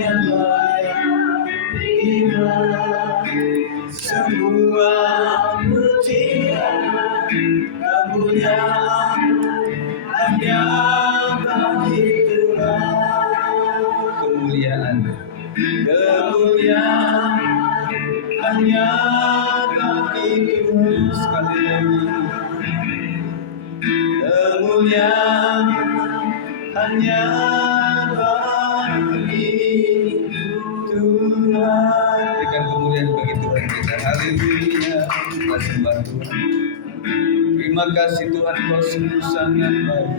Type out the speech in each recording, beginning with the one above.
yang layak terima semua pujian kemuliaan hanya bagi Tuhan. Kemuliaan hanya bagi Tuhan. Sekali lagi, kemuliaan hanya bagi Tuhan. Berikan kemuliaan bagi Tuhan kita. Haleluya. Kita sembah Tuhan. Terima kasih Tuhan, Kau sungguh sangat baik.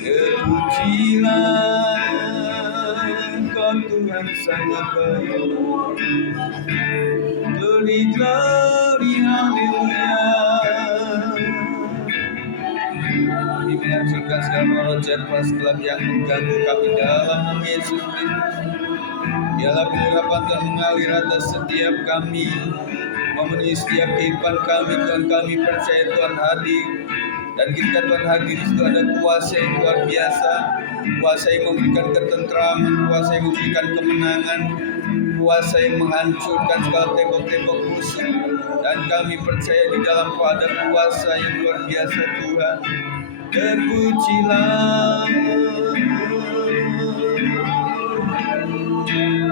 Terpujilah Kau Tuhan sangat baik. Glory, glory, haleluya. Kami menghancurkan segala roh jahat kuasa gelap yang mengganggu kami dalam nama Yesus Kristus. Biarlah pengharapan Tuhan mengalir atas setiap kami, memenuhi setiap kehidupan kami. Tuhan, kami percaya Tuhan hadir, dan ketika Tuhan hadir itu ada kuasa yang luar biasa, kuasa yang memberikan ketentraman, kuasa yang memberikan kemenangan, kuasa yang menghancurkan segala tembok-tembok musuh. Dan kami percaya di dalam ada kuasa yang luar biasa Tuhan. Terpujilah,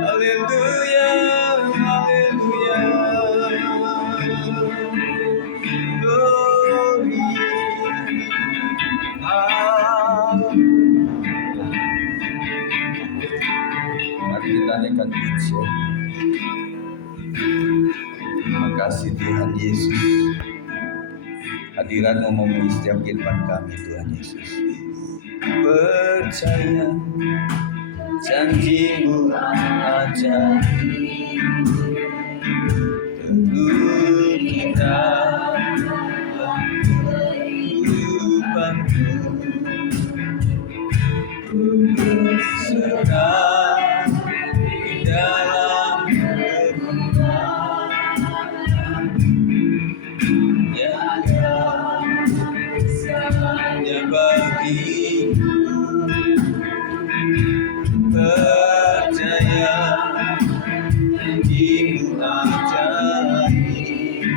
haleluya, haleluya, glory, mari kita naikkan pujian. Terima kasih Tuhan Yesus. Hadirat-Mu memenuhi setiap kehidupan kami Tuhan Yesus. Percaya janji-Mu ajaib, teguh kita bantu, serta di dalam hanya bagi percaya janji-Mu ajaib,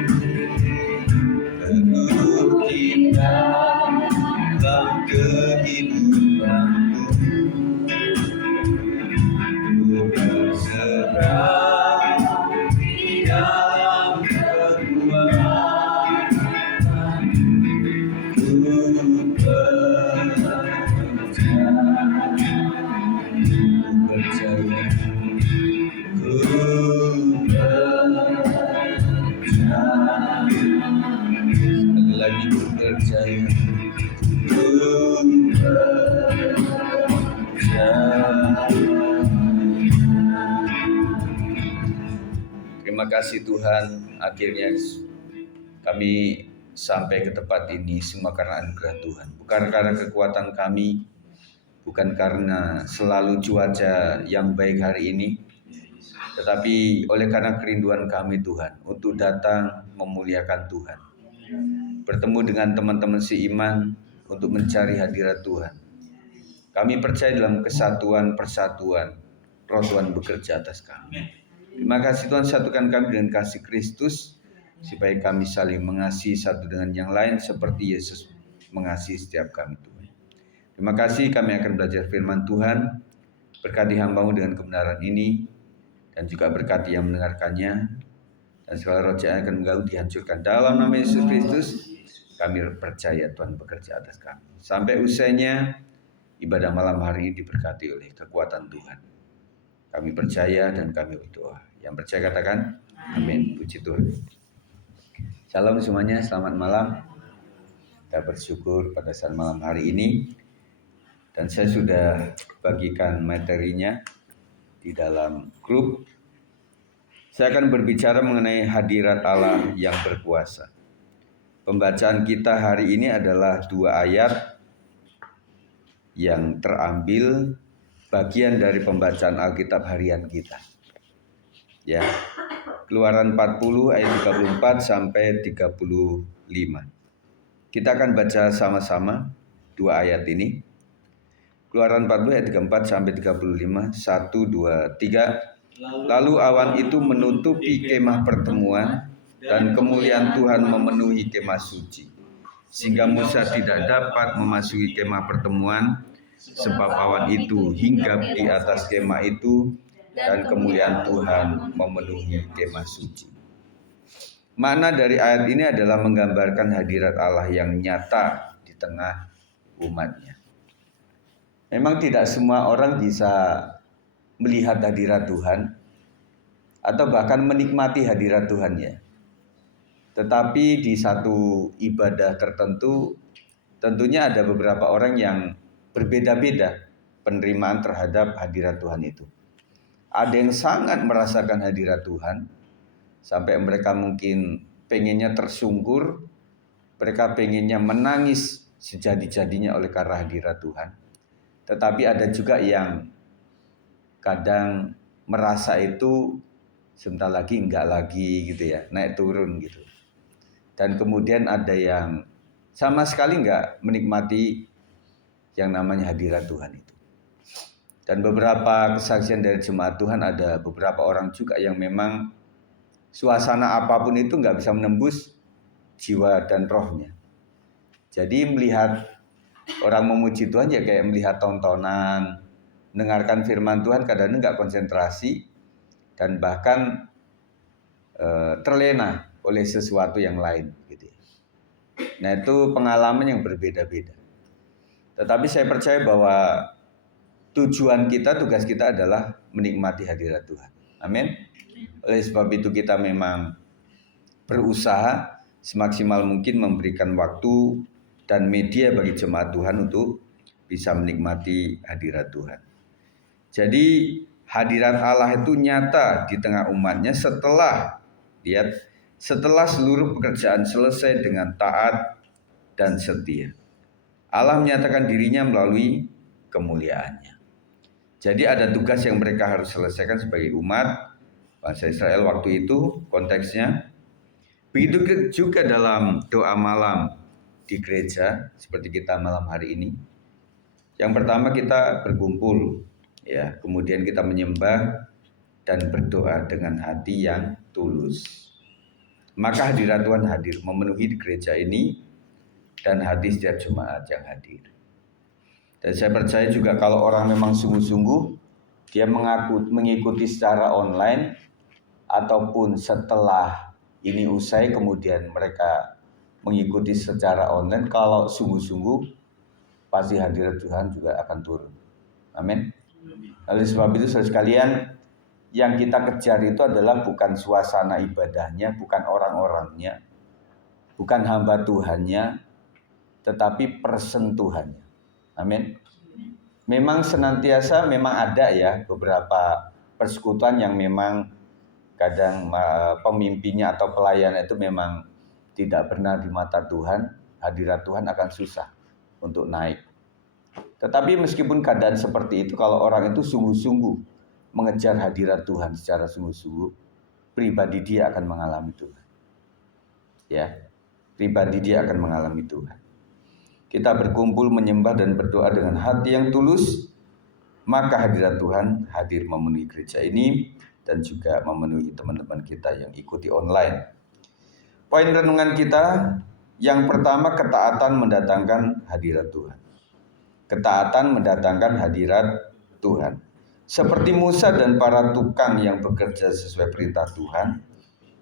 teguh kita dalam kehidupan-Mu, ku berserah di dalam kekuatan, ku percaya, ku percaya, sekali lagi ku percaya, ku percaya. Terima kasih Tuhan, akhirnya kami sampai ke tempat ini semua karena anugerah Tuhan. Bukan karena kekuatan kami, bukan karena selalu cuaca yang baik hari ini, tetapi oleh karena kerinduan kami Tuhan untuk datang memuliakan Tuhan, bertemu dengan teman-teman seiman untuk mencari hadirat Tuhan. Kami percaya dalam kesatuan persatuan Roh Tuhan bekerja atas kami. Terima kasih Tuhan, satukan kami dengan kasih Kristus, supaya kami saling mengasihi satu dengan yang lain seperti Yesus mengasihi setiap kami Tuhan. Terima kasih, kami akan belajar firman Tuhan. Berkati hamba-Mu dengan kebenaran ini, dan juga berkati yang mendengarkannya, dan segala roh jahat akan mengganggu dihancurkan dalam nama Yesus Kristus. Kami percaya Tuhan bekerja atas kami. Sampai usainya ibadah malam hari ini diberkati oleh kekuatan Tuhan. Kami percaya dan kami berdoa. Yang percaya katakan amin. Puji Tuhan. Salam semuanya, selamat malam. Kita bersyukur pada saat malam hari ini. Dan saya sudah bagikan materinya di dalam grup. Saya akan berbicara mengenai hadirat Allah yang berkuasa. Pembacaan kita hari ini adalah 2 ayat yang terambil bagian dari pembacaan Alkitab harian kita. Ya. Keluaran 40 ayat 34 sampai 35. Kita akan baca sama-sama 2 ayat ini. Keluaran 40 ayat 34 sampai 35. 1, 2, 3. Lalu awan itu menutupi kemah pertemuan dan kemuliaan Tuhan memenuhi kemah suci, sehingga Musa tidak dapat memasuki kemah pertemuan sebab awan itu hinggap di atas kemah itu dan kemuliaan Tuhan memenuhi kemah suci. Makna dari ayat ini adalah menggambarkan hadirat Allah yang nyata di tengah umatnya. Memang tidak semua orang bisa melihat hadirat Tuhan atau bahkan menikmati hadirat Tuhan ya. Tetapi di satu ibadah tertentu tentunya ada beberapa orang yang berbeda-beda penerimaan terhadap hadirat Tuhan itu. Ada yang sangat merasakan hadirat Tuhan sampai mereka mungkin pengennya tersungkur, mereka pengennya menangis sejadi-jadinya oleh karena hadirat Tuhan. Tetapi ada juga yang kadang merasa itu sebentar lagi enggak lagi gitu ya, naik turun gitu. Dan kemudian ada yang sama sekali enggak menikmati yang namanya hadirat Tuhan itu. Dan beberapa kesaksian dari jemaat Tuhan, ada beberapa orang juga yang memang suasana apapun itu enggak bisa menembus jiwa dan rohnya. Jadi melihat orang memuji Tuhan ya kayak melihat tontonan, mendengarkan firman Tuhan kadang-kadang nggak konsentrasi dan bahkan terlena oleh sesuatu yang lain gitu. Nah itu pengalaman yang berbeda-beda. Tetapi saya percaya bahwa tujuan kita, tugas kita adalah menikmati hadirat Tuhan. Amin. Oleh sebab itu kita memang berusaha semaksimal mungkin memberikan waktu dan media bagi jemaat Tuhan untuk bisa menikmati hadirat Tuhan. Jadi hadirat Allah itu nyata di tengah umatnya setelah seluruh pekerjaan selesai dengan taat dan setia. Allah menyatakan dirinya melalui kemuliaannya. Jadi ada tugas yang mereka harus selesaikan sebagai umat bangsa Israel waktu itu konteksnya. Begitu juga dalam doa malam di gereja seperti kita malam hari ini. Yang pertama kita berkumpul ya, kemudian kita menyembah dan berdoa dengan hati yang tulus. Maka hadirat Tuhan hadir memenuhi di gereja ini dan hati setiap jemaat yang hadir. Dan saya percaya juga kalau orang memang sungguh-sungguh dia mengikuti secara online ataupun setelah ini usai kemudian mereka mengikuti secara online, kalau sungguh-sungguh pasti hadirat Tuhan juga akan turun. Amin. Oleh sebab itu saudara sekalian, yang kita kejar itu adalah bukan suasana ibadahnya, bukan orang-orangnya, bukan hamba Tuhannya, tetapi persentuhannya. Amin. Memang senantiasa memang ada ya beberapa persekutuan yang memang kadang pemimpinnya atau pelayan itu memang tidak benar di mata Tuhan, hadirat Tuhan akan susah untuk naik. Tetapi meskipun keadaan seperti itu, kalau orang itu sungguh-sungguh mengejar hadirat Tuhan secara sungguh-sungguh, pribadi dia akan mengalami Tuhan. Ya, pribadi dia akan mengalami Tuhan. Kita berkumpul menyembah dan berdoa dengan hati yang tulus, maka hadirat Tuhan hadir memenuhi gereja ini dan juga memenuhi teman-teman kita yang ikuti online. Poin renungan kita yang pertama, ketaatan mendatangkan hadirat Tuhan. Ketaatan mendatangkan hadirat Tuhan. Seperti Musa dan para tukang yang bekerja sesuai perintah Tuhan,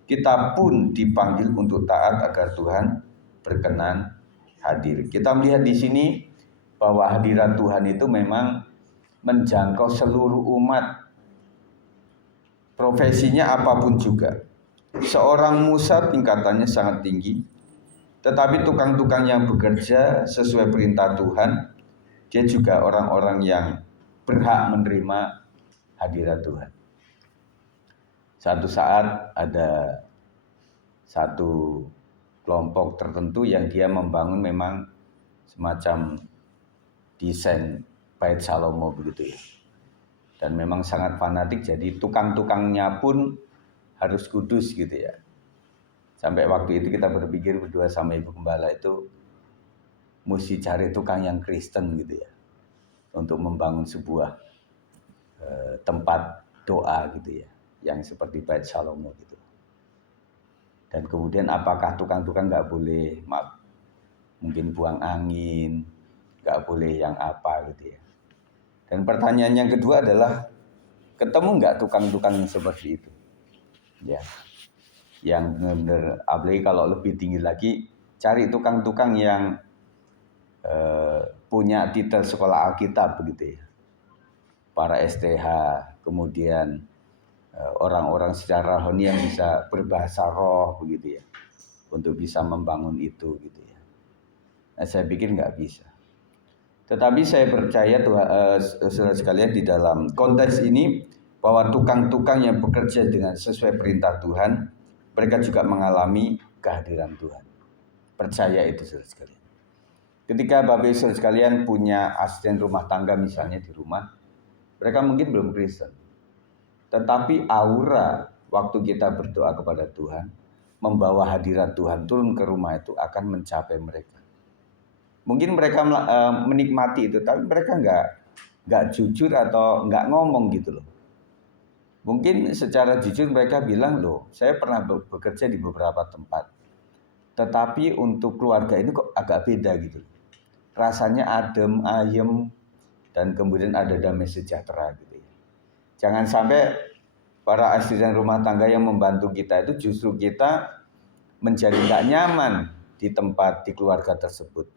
kita pun dipanggil untuk taat agar Tuhan berkenan hadir. Kita melihat di sini bahwa hadirat Tuhan itu memang menjangkau seluruh umat, profesinya apapun juga. Seorang Musa tingkatannya sangat tinggi, tetapi tukang-tukang yang bekerja sesuai perintah Tuhan, dia juga orang-orang yang berhak menerima hadirat Tuhan. Satu saat ada satu kelompok tertentu yang dia membangun memang semacam desain Bait Salomo begitu ya. Dan memang sangat fanatik, jadi tukang-tukangnya pun harus kudus gitu ya. Sampai waktu itu kita berpikir berdua sama Ibu Gembala itu mesti cari tukang yang Kristen gitu ya. untuk membangun sebuah tempat doa gitu ya, yang seperti Bait Salomo gitu. Dan kemudian apakah tukang-tukang nggak boleh, mungkin buang angin, nggak boleh yang apa gitu ya. Dan pertanyaan yang kedua adalah, ketemu nggak tukang-tukang yang seperti itu? Ya, yang benar-benar, apalagi kalau lebih tinggi lagi, cari tukang-tukang yang punya titel sekolah Alkitab begitu ya. Para STH, kemudian orang-orang secara rohani yang bisa berbahasa roh begitu ya, untuk bisa membangun itu gitu ya. Nah, saya pikir nggak bisa. Tetapi saya percaya saudara sekalian, di dalam konteks ini bahwa tukang-tukang yang bekerja dengan sesuai perintah Tuhan, mereka juga mengalami kehadiran Tuhan. Percaya itu saudara sekalian. Ketika Bapak Ibu sekalian punya asisten rumah tangga misalnya di rumah, mereka mungkin belum Kristen, tetapi aura waktu kita berdoa kepada Tuhan, membawa hadirat Tuhan turun ke rumah itu akan mencapai mereka. Mungkin mereka menikmati itu, tapi mereka nggak jujur atau nggak ngomong gitu loh. Mungkin secara jujur mereka bilang, loh, saya pernah bekerja di beberapa tempat, tetapi untuk keluarga ini kok agak beda gitu. Rasanya adem, ayem, dan kemudian ada damai sejahtera gitu ya. Jangan sampai para asisten rumah tangga yang membantu kita itu justru kita menjadi nggak nyaman di tempat, di keluarga tersebut.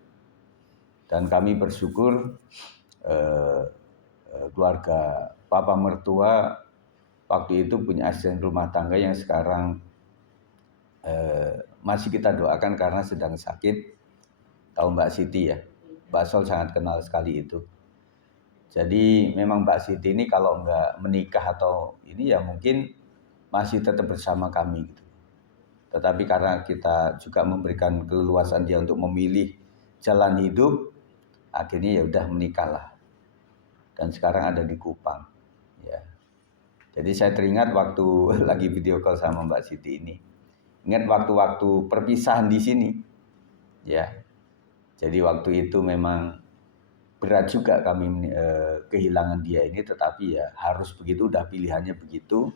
Dan kami bersyukur keluarga papa mertua waktu itu punya asisten rumah tangga yang sekarang masih kita doakan karena sedang sakit. Tahu Mbak Siti ya, Mbak Sol sangat kenal sekali itu. Jadi memang Mbak Siti ini kalau nggak menikah atau ini ya mungkin masih tetap bersama kami gitu. Tetapi karena kita juga memberikan keleluasan dia untuk memilih jalan hidup, akhirnya ya udah menikahlah. Dan sekarang ada di Kupang. Ya. Jadi saya teringat waktu lagi video call sama Mbak Siti ini. Ingat waktu-waktu perpisahan di sini. Ya. Jadi waktu itu memang berat juga kami kehilangan dia ini, tetapi ya harus begitu, udah pilihannya begitu.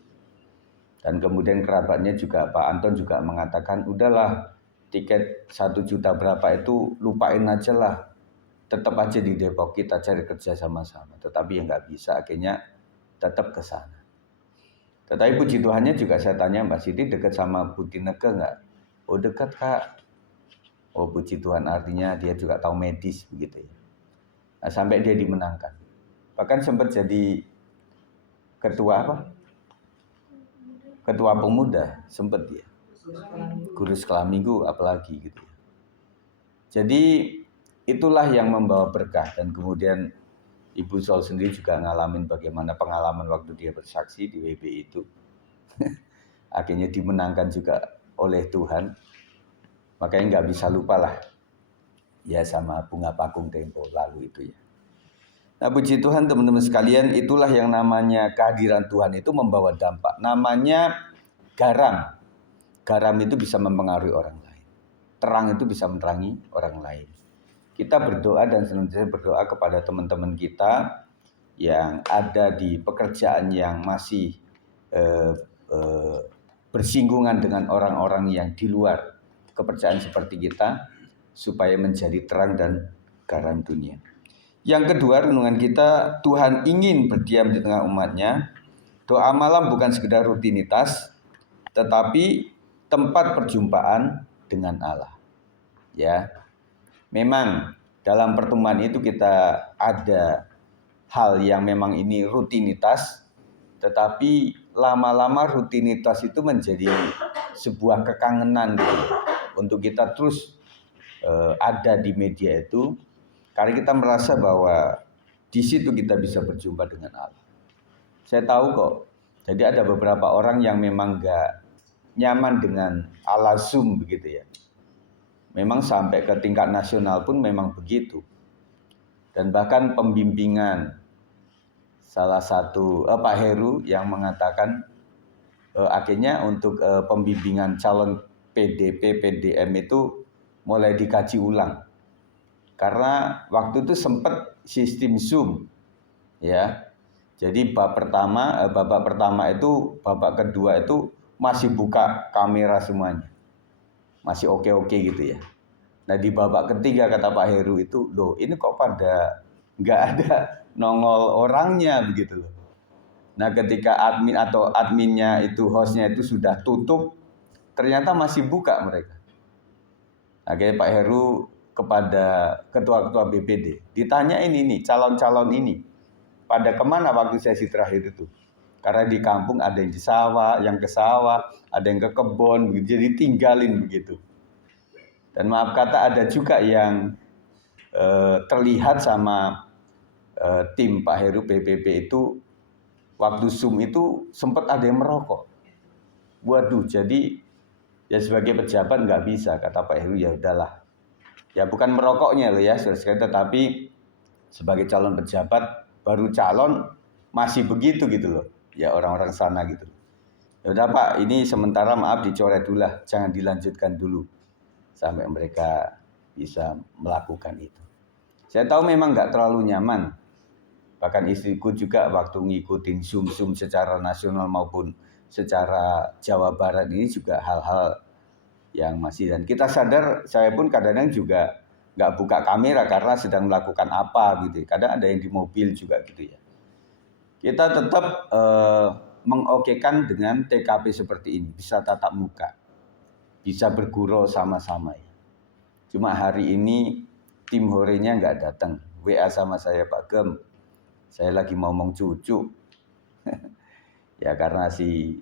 Dan kemudian kerabatnya juga, Pak Anton juga mengatakan, udahlah tiket 1 juta berapa itu lupain aja lah. Tetap aja di Depok, kita cari kerja sama-sama. Tetapi ya nggak bisa, akhirnya tetap ke sana. Tetapi puji Tuhannya juga saya tanya, Mbak Siti dekat sama Bu Tineke nggak? Oh dekat Kak. Oh puji Tuhan, artinya dia juga tahu medis begitu ya. Nah, sampai dia dimenangkan. Bahkan sempat jadi ketua apa? Ketua pemuda, sempat dia. Guru sekolah minggu apalagi gitu ya. Jadi itulah yang membawa berkah. Dan kemudian Ibu Sol sendiri juga ngalamin bagaimana pengalaman waktu dia bersaksi di WB itu. Akhirnya dimenangkan juga oleh Tuhan. Makanya nggak bisa lupa lah ya sama bunga pakung tempo lalu itu ya. Nah puji Tuhan teman-teman sekalian, itulah yang namanya kehadiran Tuhan itu membawa dampak. Namanya garam. Garam itu bisa mempengaruhi orang lain. Terang itu bisa menerangi orang lain. Kita berdoa dan senantiasa berdoa kepada teman-teman kita yang ada di pekerjaan yang masih bersinggungan dengan orang-orang yang di luar kepercayaan seperti kita, supaya menjadi terang dan garam dunia. Yang kedua, renungan kita, Tuhan ingin berdiam di tengah umatnya. Doa malam bukan sekedar rutinitas, tetapi tempat perjumpaan dengan Allah. Ya, memang dalam pertemuan itu kita ada hal yang memang ini rutinitas, tetapi lama-lama rutinitas itu menjadi sebuah kekangenan gitu, untuk kita terus ada di media itu. Karena kita merasa bahwa di situ kita bisa berjumpa dengan Allah. Saya tahu kok. Jadi ada beberapa orang yang memang gak nyaman dengan ala Zoom begitu ya. Memang sampai ke tingkat nasional pun memang begitu. Dan bahkan pembimbingan salah satu Pak Heru yang mengatakan akhirnya untuk pembimbingan calon PDP, PDM itu mulai dikaji ulang. Karena waktu itu sempat sistem Zoom, ya. Jadi babak pertama itu, babak kedua itu masih buka kamera semuanya, masih oke gitu ya. Nah di babak ketiga kata Pak Heru itu, loh ini kok pada nggak ada nongol orangnya begitu loh. Nah ketika admin atau adminnya itu, hostnya itu sudah tutup, ternyata masih buka mereka. Akhirnya Pak Heru kepada ketua-ketua BPD ditanyain ini calon-calon ini pada kemana waktu sesi terakhir itu, karena di kampung ada yang di sawah, yang ke sawah, ada yang ke kebun, jadi tinggalin begitu. Dan maaf kata ada juga yang terlihat sama tim Pak Heru PPP itu waktu Zoom itu sempat ada yang merokok. Waduh, jadi ya sebagai pejabat nggak bisa, kata Pak Heru, ya udahlah. Ya bukan merokoknya loh ya, tetapi sebagai calon pejabat baru calon masih begitu gitu loh. Ya orang-orang sana gitu. Ya udah Pak, ini sementara maaf dicoret dulu lah, jangan dilanjutkan dulu sampai mereka bisa melakukan itu. Saya tahu memang nggak terlalu nyaman. Bahkan istriku juga waktu ngikutin Zoom secara nasional maupun secara Jawa Barat ini juga hal-hal yang masih, dan kita sadar, saya pun kadang-kadang juga nggak buka kamera karena sedang melakukan apa gitu. Kadang ada yang di mobil juga gitu ya. Kita tetap mengokekan dengan TKP seperti ini, bisa tatap muka, bisa bergurau sama-sama ya. Cuma hari ini tim horenya nggak datang. WA sama saya, Pak Gem, saya lagi mau ngomong cucu. Ya karena si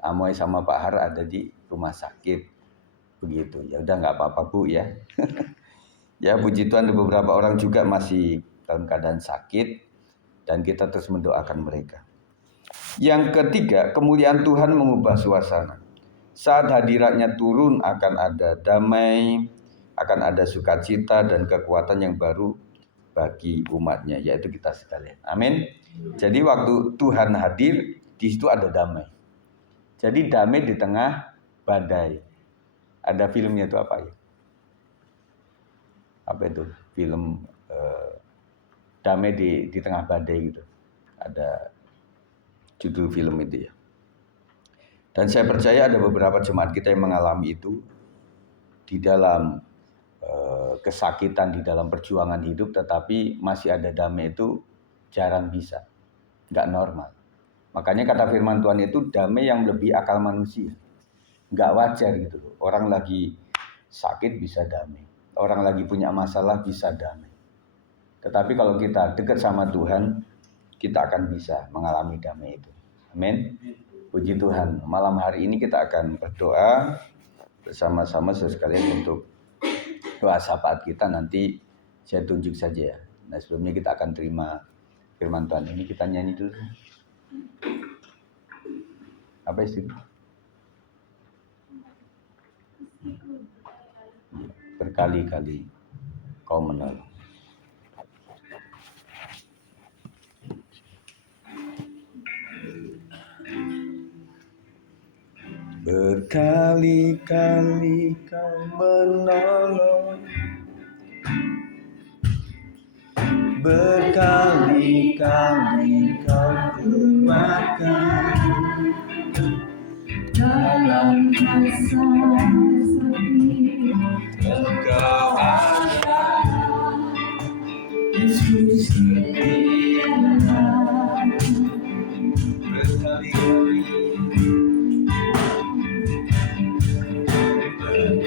Amoy sama Pak Har ada di rumah sakit. Begitu. Ya udah nggak apa-apa Bu ya. Ya puji Tuhan beberapa orang juga masih dalam keadaan sakit dan kita terus mendoakan mereka. Yang ketiga, kemuliaan Tuhan mengubah suasana. Saat hadiratnya turun akan ada damai, akan ada sukacita dan kekuatan yang baru bagi umatnya, yaitu kita sekalian. Amin. Jadi waktu Tuhan hadir, di situ ada damai. Jadi damai di tengah badai. Ada filmnya itu apa ya? Apa itu? Film damai di tengah badai gitu. Ada judul film itu ya. Dan saya percaya ada beberapa jemaat kita yang mengalami itu di dalam kesakitan, di dalam perjuangan hidup, tetapi masih ada damai itu jarang bisa, nggak normal. Makanya kata firman Tuhan itu damai yang lebih akal manusia. Nggak wajar gitu loh. Orang lagi sakit bisa damai, orang lagi punya masalah bisa damai. Tetapi kalau kita dekat sama Tuhan, kita akan bisa mengalami damai itu. Amin. Puji Tuhan. Malam hari ini kita akan berdoa bersama-sama sekalian untuk doa syafaat kita. Nanti saya tunjuk saja ya. Nah sebelumnya kita akan terima firman Tuhan ini, kita nyanyi dulu. Apa sih? Berkali-kali kau menolong. Berkali-kali kau menolong, berkali-kali kau kuatkan dalam masa sepi. Engkau ada, Yesus setia.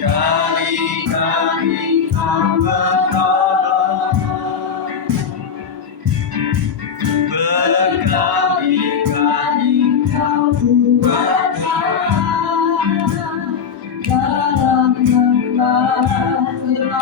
Berkali-kali kau menolong, berkali-kali kau kuatkan dalam lembah gelap.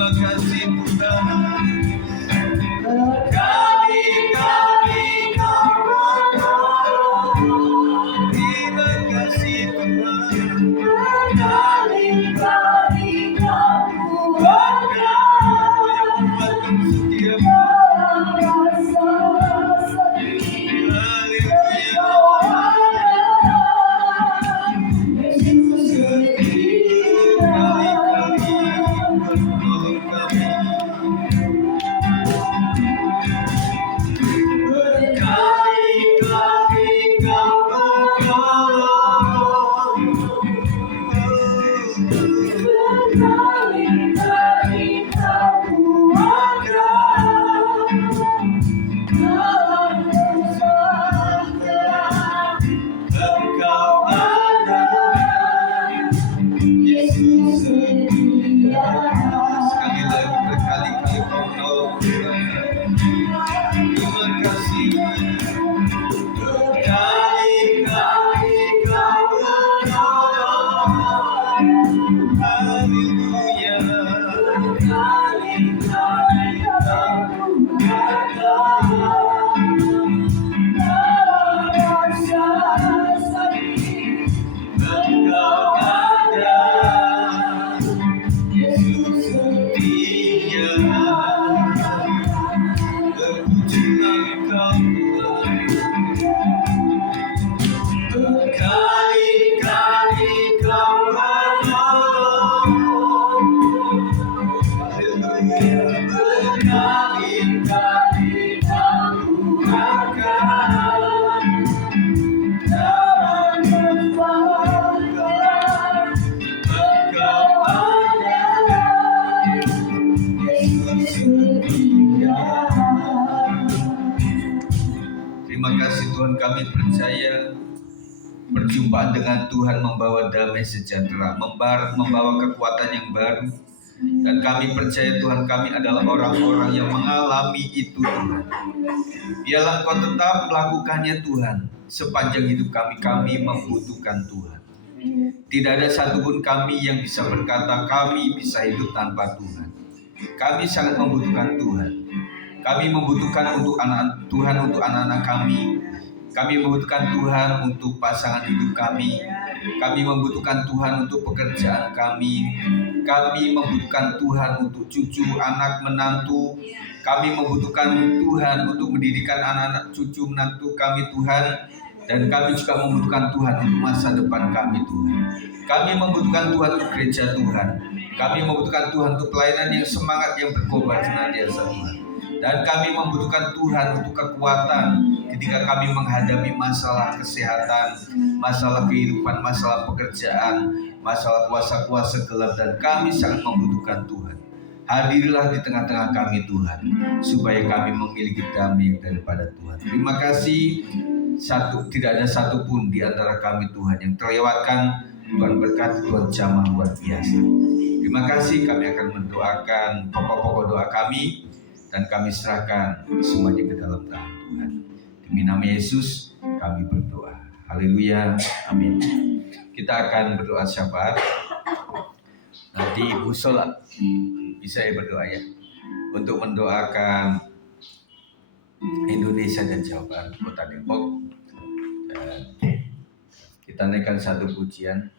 Terima kasih Tuhan. Berkali-kali Kau menolong. Terima kasih Tuhan. Berkali-kali Kau menolong. Setiap Tuhan, kami percaya perjumpaan dengan Tuhan membawa damai sejahtera, membawa kekuatan yang baru. Dan kami percaya Tuhan, kami adalah orang-orang yang mengalami itu Tuhan. Biarlah Engkau tetap melakukannya Tuhan. Sepanjang hidup kami membutuhkan Tuhan. Tidak ada satupun kami yang bisa berkata kami bisa hidup tanpa Tuhan. Kami sangat membutuhkan Tuhan. Kami membutuhkan untuk anak Tuhan, untuk anak-anak kami. Kami membutuhkan Tuhan untuk pasangan hidup kami. Kami membutuhkan Tuhan untuk pekerjaan kami. Kami membutuhkan Tuhan untuk cucu, anak, menantu. Kami membutuhkan Tuhan untuk mendidikan anak-anak cucu, menantu kami Tuhan. Dan kami juga membutuhkan Tuhan untuk masa depan kami Tuhan. Kami membutuhkan Tuhan untuk gereja Tuhan. Kami membutuhkan Tuhan untuk pelayanan yang semangat, yang berkobar senantiasa Tuhan. Dan kami membutuhkan Tuhan untuk kekuatan ketika kami menghadapi masalah kesehatan, masalah kehidupan, masalah pekerjaan, masalah kuasa-kuasa gelap, dan kami sangat membutuhkan Tuhan. Hadirlah di tengah-tengah kami Tuhan, supaya kami memiliki damai daripada Tuhan. Terima kasih, tidak ada satupun di antara kami Tuhan yang terlewatkan. Tuhan berkati, Tuhan jamah luar biasa. Terima kasih, kami akan mendoakan pokok-pokok doa kami, dan kami serahkan semuanya ke dalam tangan Tuhan. Demi nama Yesus kami berdoa. Haleluya. Amin. Kita akan berdoa syafaat. Nanti Ibu sholat. Bisa ya berdoa ya. Untuk mendoakan Indonesia dan Jawa Barat, Kota Depok. Dan kita naikkan satu pujian.